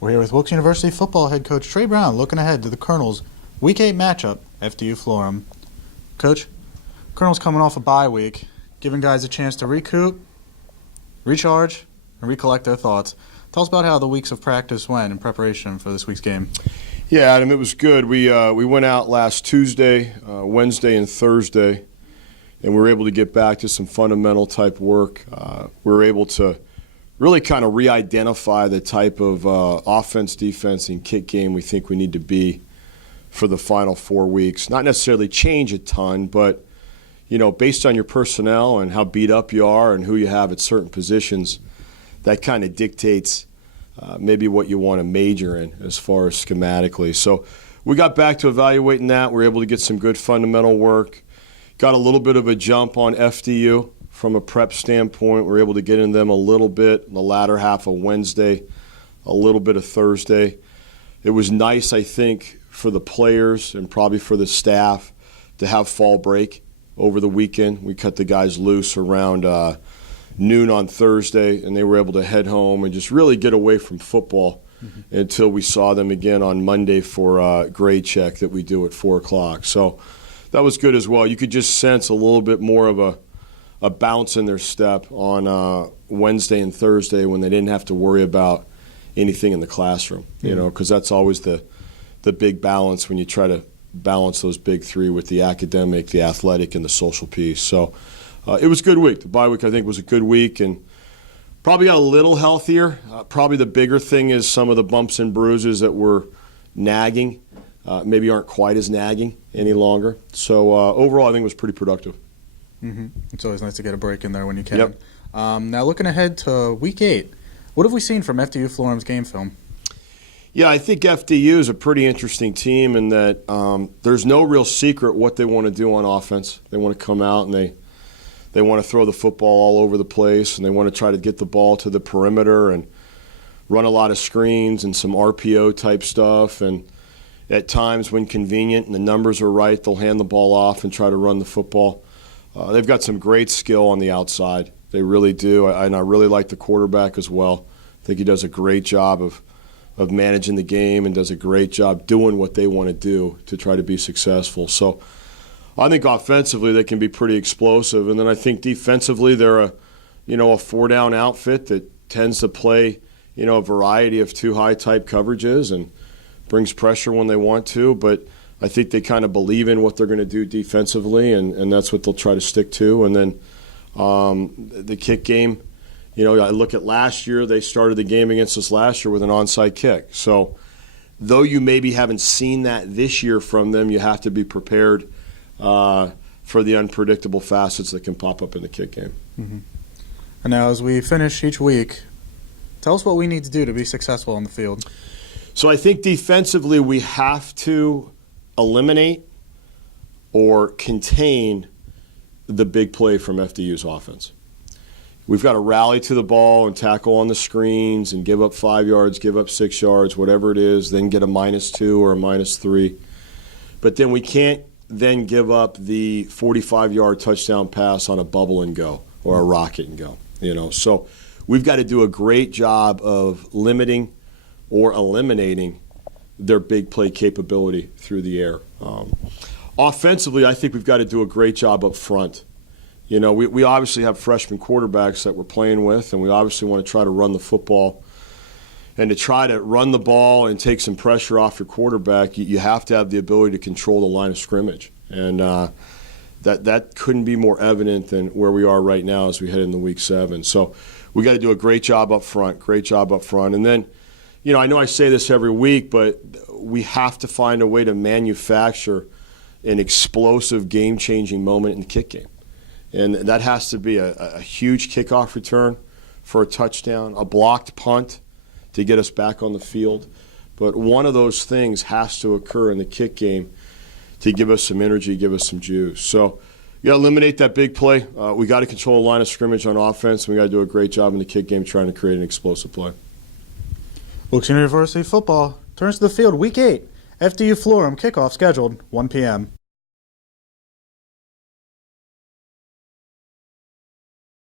We're here with Wilkes University football head coach Trey Brown looking ahead to the Colonels' Week 8 matchup, FDU-Florham. Coach, Colonels coming off a bye week, giving guys a chance to recoup, recharge, and recollect their thoughts. Tell us about how the weeks of practice went in preparation for this week's game. Yeah, Adam, it was good. We went out last Tuesday, Wednesday, and Thursday, and we were able to get back to some fundamental type work. We were able to really kind of re-identify the type of offense, defense, and kick game we think we need to be for the final 4 weeks. Not necessarily change a ton, but based on your personnel and how beat up you are and who you have at certain positions, that kind of dictates maybe what you want to major in as far as schematically. So we got back to evaluating that. We were able to get some good fundamental work. Got a little bit of a jump on FDU from a prep standpoint. We were able to get into them a little bit in the latter half of Wednesday, a little bit of Thursday. It was nice, I think, for the players and probably for the staff to have fall break over the weekend. We cut the guys loose around noon on Thursday, and they were able to head home and just really get away from football until we saw them again on Monday for a grade check that we do at 4 o'clock. So that was good as well. You could just sense a little bit more of a bounce in their step on Wednesday and Thursday when they didn't have to worry about anything in the classroom, because that's always the big balance when you try to balance those big three with the academic, the athletic, and the social piece. So it was a good week. The bye week, I think, was a good week and probably got a little healthier. Probably the bigger thing is some of the bumps and bruises that were nagging maybe aren't quite as nagging any longer. So overall, I think it was pretty productive. It's always nice to get a break in there when you can. Yep. Now looking ahead to Week 8, what have we seen from FDU-Florham's game film? Yeah, I think FDU is a pretty interesting team in that there's no real secret what they want to do on offense. They want to come out and they want to throw the football all over the place, and they want to try to get the ball to the perimeter and run a lot of screens and some RPO type stuff. And at times when convenient and the numbers are right, they'll hand the ball off and try to run the football. They've got some great skill on the outside. They really do, and I really like the quarterback as well. I think he does a great job of managing the game and does a great job doing what they want to do to try to be successful. So I think offensively they can be pretty explosive, and then I think defensively they're a 4-down outfit that tends to play a variety of too-high type coverages and brings pressure when they want to, but I think they kind of believe in what they're going to do defensively, and that's what they'll try to stick to. And then the kick game, I look at last year, they started the game against us last year with an onside kick. So though you maybe haven't seen that this year from them, you have to be prepared for the unpredictable facets that can pop up in the kick game. And now as we finish each week, tell us what we need to do to be successful on the field. So I think defensively we have to eliminate or contain the big play from FDU's offense. We've got to rally to the ball and tackle on the screens and give up 5 yards, give up 6 yards, whatever it is, then get a -2 or a -3. But then we can't then give up the 45-yard touchdown pass on a bubble and go or a rocket and go. So we've got to do a great job of limiting or eliminating their big play capability through the air. Offensively, I think we've got to do a great job up front. We obviously have freshman quarterbacks that we're playing with, and we obviously want to try to run the football. And to try to run the ball and take some pressure off your quarterback, you have to have the ability to control the line of scrimmage. And that couldn't be more evident than where we are right now as we head into Week 7. So we got to do a great job up front. And then, I know I say this every week, but we have to find a way to manufacture an explosive, game-changing moment in the kick game. And that has to be a huge kickoff return for a touchdown, a blocked punt to get us back on the field. But one of those things has to occur in the kick game to give us some energy, give us some juice. So you got to eliminate that big play. We got to control the line of scrimmage on offense, and we got to do a great job in the kick game trying to create an explosive play. Wilkes University football turns to the field Week 8. FDU-Florham kickoff scheduled 1 p.m.